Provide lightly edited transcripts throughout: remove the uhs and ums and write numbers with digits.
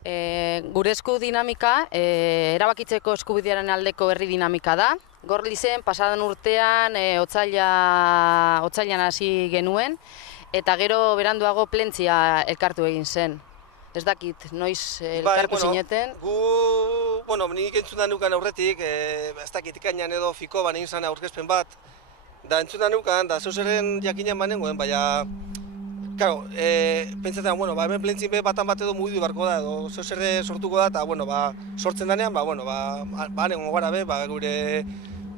Gure esku dinamika, erabakitzeko eskubidearen aldeko herri dinamika da. Gorlizen, pasadan urtean, otsailean hasi genuen, eta gero beranduago Plentzia elkartu egin zen. Ez dakit, noiz elkartu zineten? Nik entzuna nukan aurretik, ez dakit ikainan edo fiko egin zan aurkezpen bat, da entzuna nukan, da zeuzeren jakinan banengoen, baina claro, pentsatzen, hemen Plentzin batan bat edo mugidu barko da, edo zeuzerre sortuko da, eta sortzen denean, nengo gara gure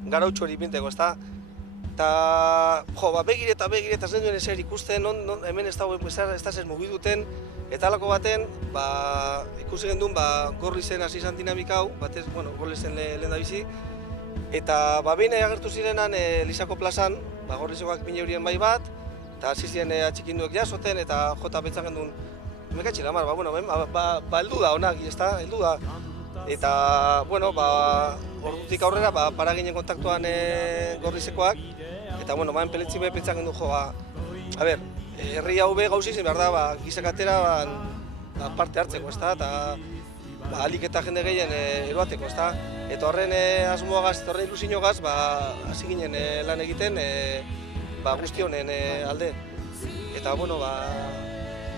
garautxo hori pinteko, ezta? Eta, begire eta zen duen ezer ikusten, hemen ez da zer mugiduten, eta alako baten, ikusi gendun, Gorlizen hasi izan dinamika hau, batez, Gorlizen lehen da bizi, eta behin agertu zirenan Lizako plazan, Gorlizekoak pine horien bai bat, eta hasi ziren atxikinduek jasoten, eta jota pentsan gendun, mekatxila mar, heldu da honak, heldu da. Eta, ordutik aurrera, para ginen kontaktuan Gorlizekoak, eta, Plentzin be pentsan gendun, herri hau be gauzi zen behar da, gizakatera parte hartzeko, eta alik eta jende gehien eroateko, eta horren asmoagaz, eta horren ilusiñogaz, hasi ginen lan egiten guzti honen alde. Eta,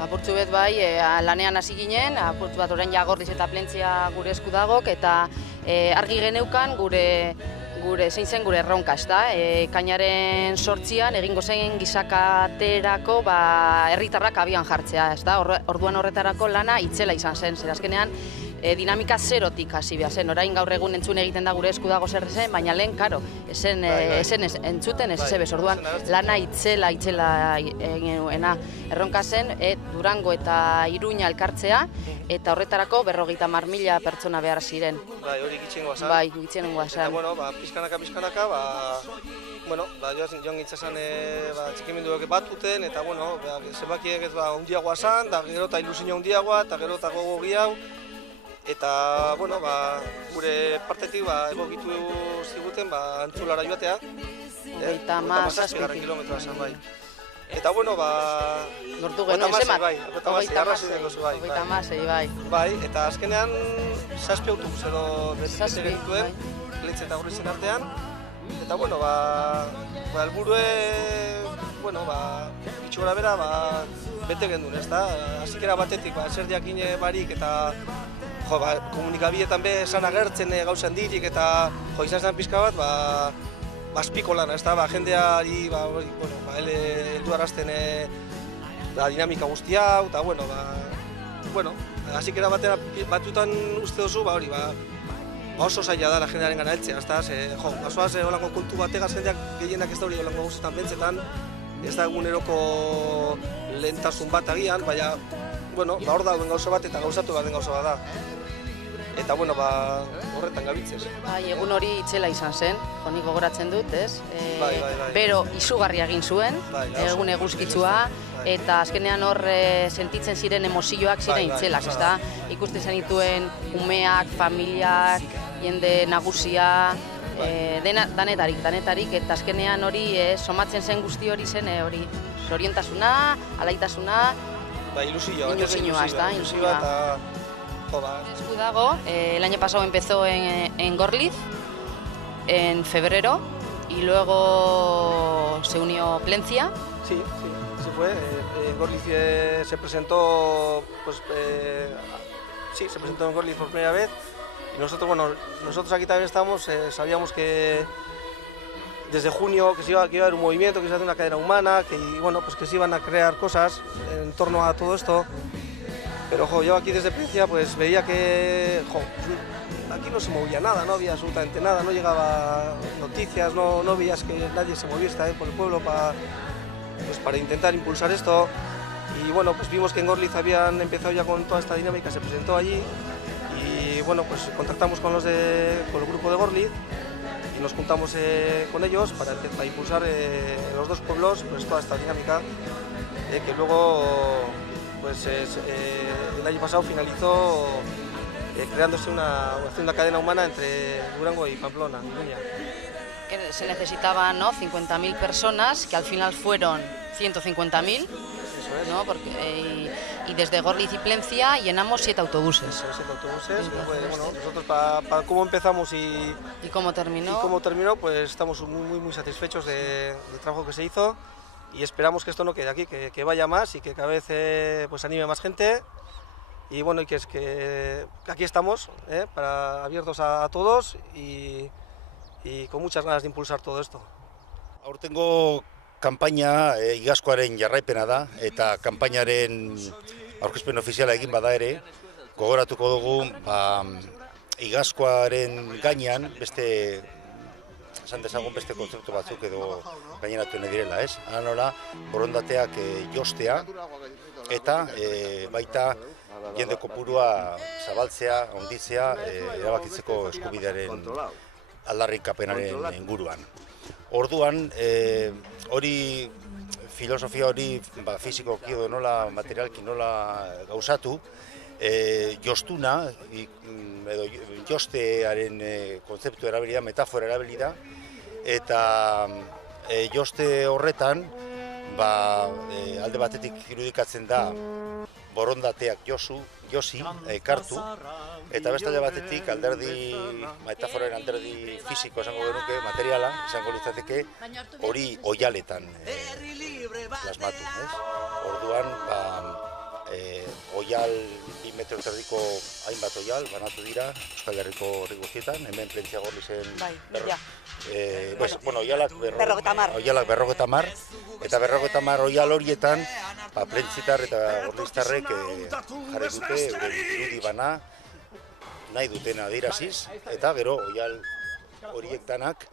apurtzu bet bai, lanean hasi ginen, apurtzu bat orain Gorliz eta Plentzia gure esku dagok, eta argi geneukan zein zen gure erronka, ezta? Ekainaren 8an egingo zen gizakaterako herritarrak abian jartzea, ezta? Orduan horretarako lana itzela izan zen, zer azkenean dinamika zerotik hasi behar zen. Orain gaur egun entzun egiten da gure esku dago zer zen, baina lehen, karo, esen entzuten ez zebez. Orduan lana itzela eginuena. Erronka zen Durango eta Iruña elkartzea, eta horretarako 50.000 pertsona behar ziren. Bai, hori gitzen guazan. Bai, gitzen guazan. Eta, pizkanaka, joan gintzazen txikimenduak batuten, eta, zenbakiek handiagoa zan, da gero eta ilusio handiagoa, eta gero eta gogo gehiago. Eta, gure partetik egokitu ziguten Antzulara joatea. 57 kilometroa zen, bai. Eta, lortu genuen, zemat? 56, bai. Bai, eta azkenean 7 autobus edo bete genituen, Plentzia eta Gorlizen artean. Eta, helburue, bitxo gara bera, bete genduen, ez da? Azikera batetik, zer jakin barik eta komunikabietan be esan agertzen gauza handirik eta izan zen pixka bat, azpiko lana, ez da, jendeari heldu arazten dinamika guzti hau, eta, azikera batutan uste duzu, oso zaila da jendearen gana heltzea, ez da, basoaz holango kontu bategaz jendeak gehienak ez da hori holango guztetan bentzetan, ez da eguneroko lehentasun bat agian, baina, hor dauden gauza bat eta gauzatu bat den gauza bat da. Eta, horretan gabitzez. Egun hori itzela izan zen, honik gogoratzen dut, ez? Bero izugarria egin zuen, egun eguzkitzua, eta azkenean hor sentitzen ziren emozioak ziren itzelak, ez da? Ikusten zenituen umeak, familiak, jende nagusia, danetarik, eta azkenean hori somatzen zen guzti hori zen, hori zorientasuna, alaitasuna, ilusioa, ez da? Esku dago, el año pasado empezó en Gorliz, en febrero, y luego se unió Plentzia. Sí, así fue. Gorliz se presentó, se presentó en Gorliz por primera vez. Y nosotros aquí también estamos, sabíamos que desde junio que iba a haber un movimiento, que se iba a hacer una cadena humana, que se iban a crear cosas en torno a todo esto. Pero yo aquí desde Plentzia veía que aquí no se movía nada, no había absolutamente nada, no llegaba noticias, no veías que nadie se moviera por el pueblo para intentar impulsar esto. Y vimos que en Gorliz habían empezado ya con toda esta dinámica, se presentó allí y contactamos con el grupo de Gorliz y nos juntamos con ellos para impulsar en los dos pueblos toda esta dinámica que luego el año pasado finalizó creándose una cadena humana entre Durango y Pamplona, Iruña. Se necesitaban 50.000 personas, que al final fueron 150.000, ¿no? y desde Gorliz y Plencia llenamos 7 autobuses. 7 autobuses. Entonces, Pues, bueno, nosotros para cómo empezamos ¿Y cómo terminó? pues estamos muy satisfechos del trabajo que se hizo y esperamos que esto no quede aquí, que vaya más y que cada vez pues anime más gente. Y bueno, y que aquí estamos, abiertos a todos y con muchas ganas de impulsar todo esto. Aurtengo kanpaina igazkoaren jarraipena da, eta kanpainaren aurkezpen ofiziala egin bada ere, gogoratuko dugu igazkoaren gainean beste, esan dezagun beste kontzeptu batzuk edo gaineratu nahi direla, ez? Hala nola, borondateak jostea eta baita jende kopurua zabaltzea, handitzea, erabakitzeko eskubidearen aldarrikapenaren inguruan. Orduan, hori filosofia hori fisikoki edo nola materialki nola gauzatu, jostuna edo jostearen kontzeptu erabili da, metafora erabili da, eta joste horretan alde batetik irudikatzen da borondateak josi, kartu, eta beste alde batetik alderdi, metaforaren alderdi fisiko esango genuke, materiala, izango litzateke, hori oialetan plasmatu. Orduan, oial, 2 metro erdiko hainbat oial, banatu dira, Euskal Herriko herri guztietan, hemen Plentzia Gorlizen oialak 50, eta 50 oial horietan, Plentzitar eta Gorliztarrek jarri dute irudi bana nahi dutena adiraziz, eta gero oial horiek danak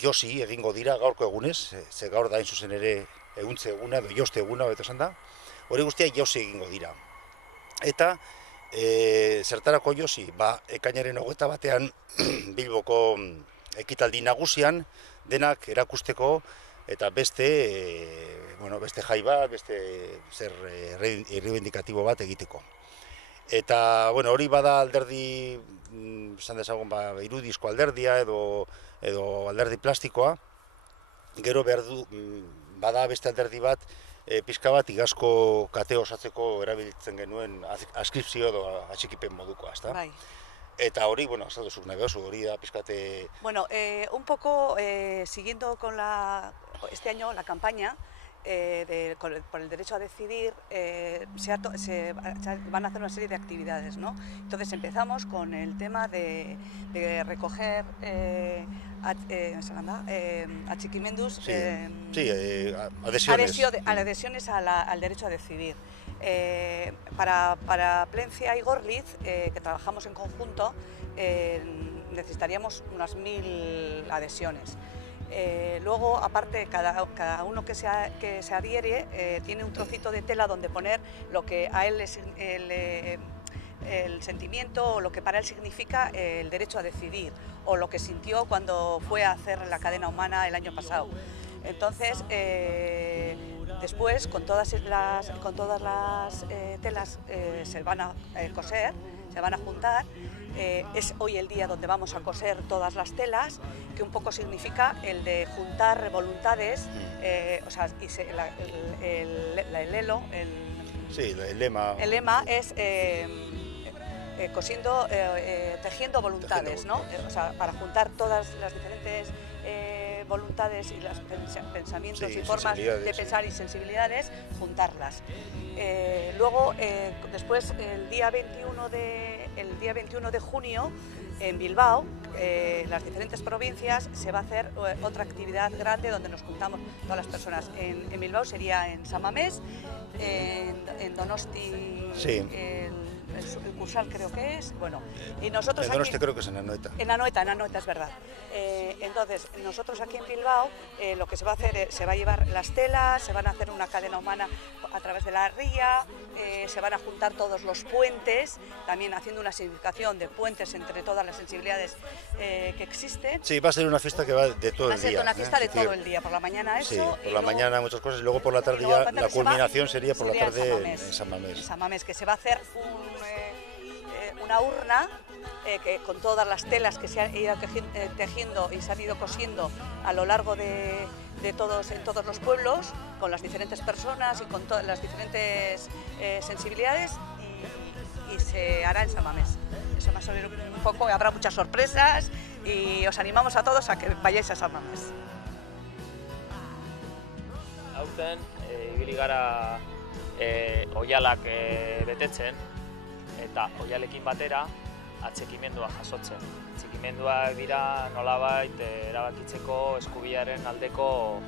josi egingo dira gaurko egunez, ze gaur da hain zuzen ere eguntze eguna, edo joste eguna, beto esan da, hori guztiak josi egingo dira. Eta zertarako josi, ekainaren 21 Bilboko ekitaldi nagusian denak erakusteko eta beste jai bat, beste zer errebindikatibo bat egiteko. Eta hori bada alderdi, esan dezagun irudizko alderdia edo alderdi plastikoa, gero behar du, bada beste alderdi bat, pixka bat igazko kate osatzeko erabiltzen genuen askripzio edo atxikipen modukoa, ezta? Bai. Eta hori, azalduzuk nahi behozu, hori da pixkate... Bueno, un poco siguiendo con este año la campaña por el derecho a decidir, se van a hacer una serie de actividades, ¿no? Entonces empezamos con el tema de recoger atxikimendus, adhesiones al derecho a decidir. Para Plencia y Gorliz, que trabajamos en conjunto, necesitaríamos unas 1000 adhesiones. Luego, aparte, cada uno que se adhiere tiene un trocito de tela donde poner lo que a él el sentimiento o lo que para él significa el derecho a decidir o lo que sintió cuando fue a hacer la cadena humana el año pasado. Entonces, después, con todas las telas se van a coser, se van a juntar. Es hoy el día donde vamos a coser todas las telas, que un poco significa el de juntar voluntades, el lema es tejiendo voluntades, ¿no? O sea, para juntar todas las diferentes voluntades y los pensamientos y formas de pensar y sensibilidades, juntarlas. Luego, después, el día 21 de junio, en Bilbao, las diferentes provincias, se va a hacer otra actividad grande donde nos juntamos todas las personas. En Bilbao sería en San Mamés, en Donosti, el Cursal creo que es, y nosotros en Donosti creo que es en Anoeta. En Anoeta es verdad. Entonces, nosotros aquí en Bilbao, lo que se va a hacer, se va a llevar las telas, se van a hacer una cadena humana a través de la ría, se van a juntar todos los puentes, también haciendo una significación de puentes entre todas las sensibilidades que existen. Sí, va a ser una fiesta que va de todo el día. Va a ser una fiesta de todo el día, por la mañana eso. Sí, por la mañana muchas cosas y luego por la tarde ya la culminación sería por la tarde en San Mamés. En San Mamés, que se va a hacer una urna que con todas las telas que se han ido tejiendo y se han ido cosiendo a lo largo en todos los pueblos, con las diferentes personas y con todas las diferentes sensibilidades, y se hará en San Mamés. Eso más o menos un poco, habrá muchas sorpresas y os animamos a todos a que vayáis a San Mamés. Aurten, ibili gara oihalak betetzen, eta oihalekin batera atxikimendua jasotzen. Atxikimenduak dira nolabait erabakitzeko eskubidearen aldeko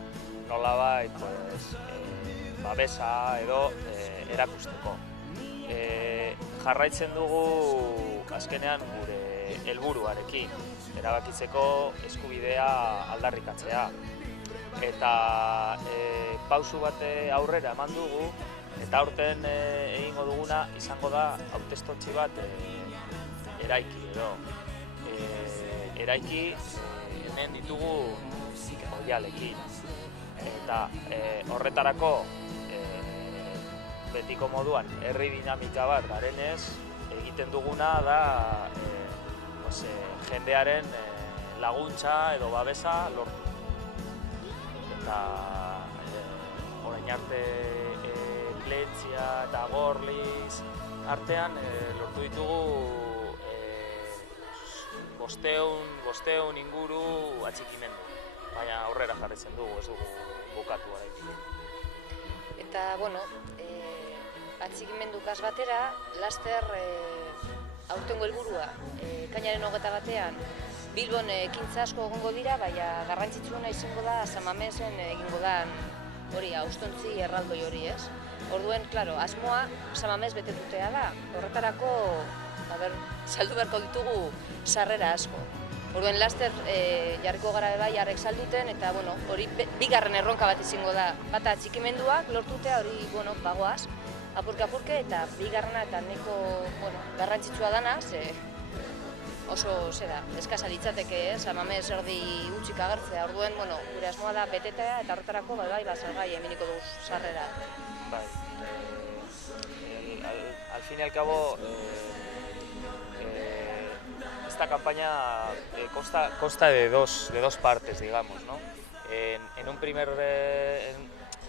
nolabait babesa edo erakusteko. Jarraitzen dugu azkenean gure helburuarekin, erabakitzeko eskubidea aldarrikatzea. Eta pausu bat aurrera eman dugu, eta aurten egingo duguna izango da hautestontzi bat eraiki edo. Eraiki hemen ditugu oihalekin. Eta horretarako betiko moduan herri dinamika bat garenez, egiten duguna da jendearen laguntza edo babesa lortu. Eta orain arte Plentzia eta Gorliz artean lortu ditugu 500 inguru atxikimendu, baina aurrera jarraitzen dugu, ez dugu bukatu oraindik. Eta, bueno, atxikimendukaz batera, laster aurtengo helburua, ekainaren 21 Bilbon ekintza asko egongo dira, baina garrantzitsuena izango da San Mamesen egingo da hori, haustontzi erraldoi hori, ez? Orduen, klaro, asmoa San Mames betetutea da, horretarako saldu beharko ditugu sarrera asko. Orduen, laster jarriko gara bai jarrek salduten, eta bueno, hori bigarren erronka bat izango da. Bata atxikimenduak lortutea hori, bueno, bagoaz, apurke-apurke, eta bigarrena eta neko, bueno, garrantzitsua dana, oso, eskasa litzateke, San Mames erdi utxik agertzea. Orduen, bueno, gure asmoa da betetea, eta horretarako bai, salgai eminiko dugu sarrera. Bai, al fin y al cabo, esta campaña consta de dos partes, digamos, ¿no?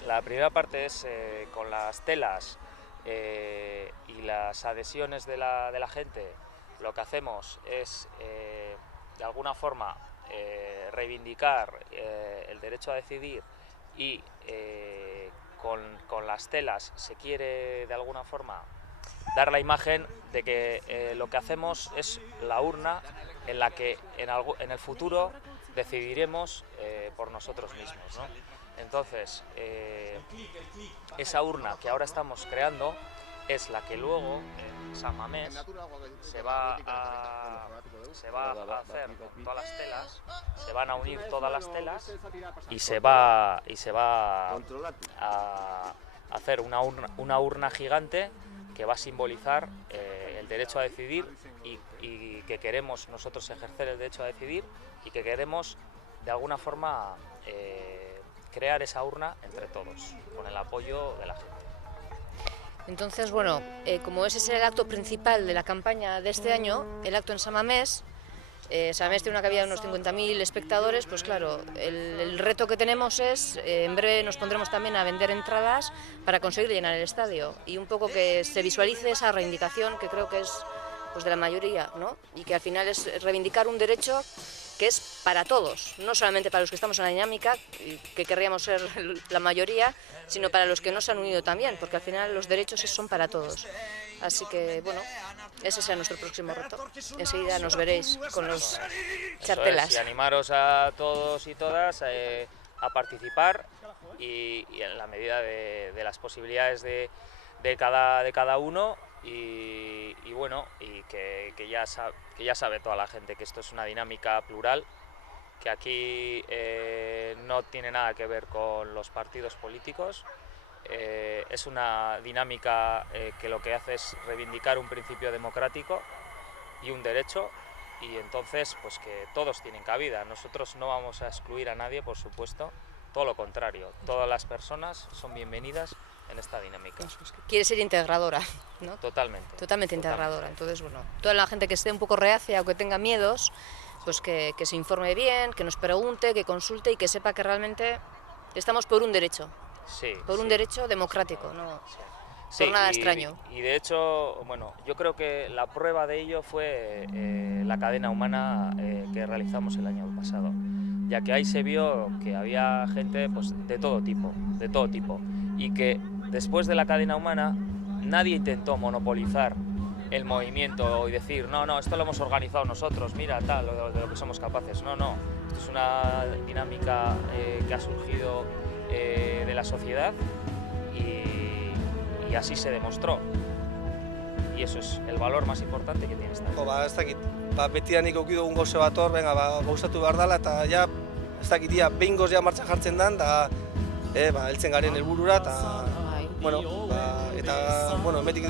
La primera parte es con las telas y las adhesiones de la gente. Lo que hacemos es, de alguna forma, reivindicar el derecho a decidir y con las telas se quiere, de alguna forma, dar la imagen de que lo que hacemos es la urna en la que en el futuro decidiremos por nosotros mismos, ¿no? Entonces, esa urna que ahora estamos creando es la que luego en San Mamés se va a hacer con todas las telas, se van a unir todas las telas y se va a hacer una urna gigante que va a simbolizar el derecho a decidir y que queremos nosotros ejercer el derecho a decidir y que queremos de alguna forma crear esa urna entre todos, con el apoyo de la gente. Entonces, bueno, como ese es el acto principal de la campaña de este año, el acto en San Mamés, San Mamés tiene una cabida de unos 50.000 espectadores, pues claro, el reto que tenemos es, en breve nos pondremos también a vender entradas para conseguir llenar el estadio y un poco que se visualice esa reivindicación que creo que es pues, de la mayoría, ¿no? Y que al final es reivindicar un derecho que es para todos, no solamente para los que estamos en la dinámica, que querríamos ser la mayoría, sino para los que no se han unido también, porque al final los derechos son para todos. Así que, bueno, ese será nuestro próximo reto. Enseguida nos veréis con los cartelas. Y animaros a todos y todas a participar y en la medida de las posibilidades de cada uno y bueno, y que ya sabe toda la gente que esto es una dinámica plural, que aquí no tiene nada que ver con los partidos políticos. Es una dinámica que lo que hace es reivindicar un principio democrático y un derecho, y entonces pues que todos tienen cabida. Nosotros no vamos a excluir a nadie, por supuesto, todo lo contrario, todas las personas son bienvenidas esta dinámica. Quiere ser integradora, ¿no? Totalmente Integradora. Entonces, bueno, toda la gente que esté un poco reacia o que tenga miedos, pues que se informe bien, que nos pregunte, que consulte y que sepa que realmente estamos por un derecho. Un derecho democrático, no por nada extraño. Y de hecho, bueno, yo creo que la prueba de ello fue la cadena humana que realizamos el año pasado, ya que ahí se vio que había gente pues, de todo tipo, y que después de la cadena humana nadie intentó monopolizar el movimiento y decir, no, esto lo hemos organizado nosotros, mira, tal, de lo que somos capaces. No, esto es una dinámica que ha surgido de la sociedad y así se demostró. Y eso es el valor más importante que tiene esta. Ez dakit, betidanik eduki dugun gauze bat hor, gauzatu behar dela, eta ja, ez dakit, behingoz ja martxan jartzen den, da, heltzen garen helburura, eta, hemetik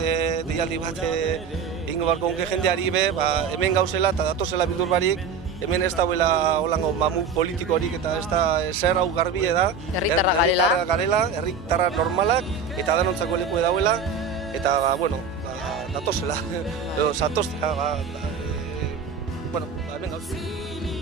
deialdi bat egingo barko guke jendeari be, hemen gauzela eta datozela bildur barik, hemen ez dauela holango mamu politikorik eta ez da zer hau garbie da. Herritarra garela, herritarra normalak eta danontzako leku dauela, eta, datozela, edo zatoztea, hemen gauzela.